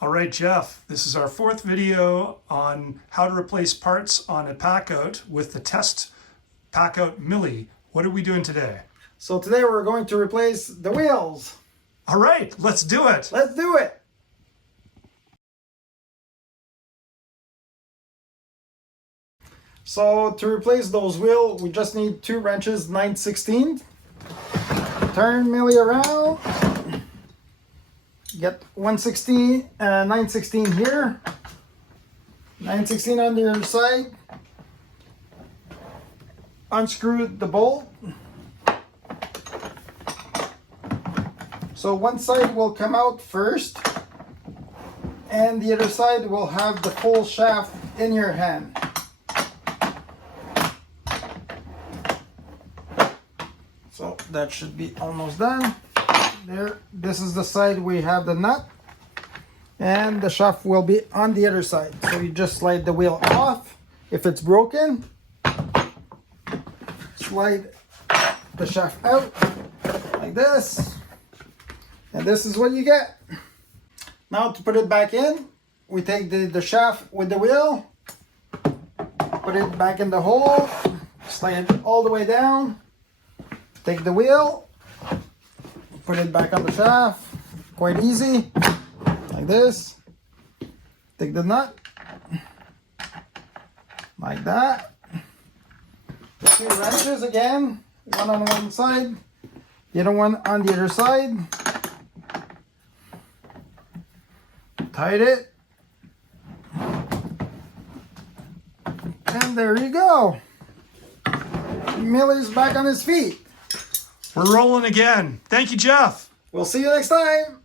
All right, Jeff, this is our fourth video on how to replace parts on a Packout with the test Packout Millie. What are we doing today? So today we're going to replace the wheels. All right, let's do it. Let's do it. So to replace those wheels, we just need 2 wrenches 9/16. Turn Millie around. Get 9/16 here. 9/16 on the other side. Unscrew the bolt. So one side will come out first, and the other side will have the full shaft in your hand. So that should be almost done. There, this is the side we have the nut, and the shaft will be on the other side. So you just slide the wheel off. If it's broken, slide the shaft out like this, and this is what you get. Now to put it back in, we take the shaft with the wheel, put it back in the hole, slide it all the way down, take the wheel, put it back on the shaft, quite easy, like this. Take the nut, like that. 2 wrenches again, one on one side, the other one on the other side. Tight it, and there you go. Millie's back on his feet. We're rolling again. Thank you, Jeff. We'll see you next time.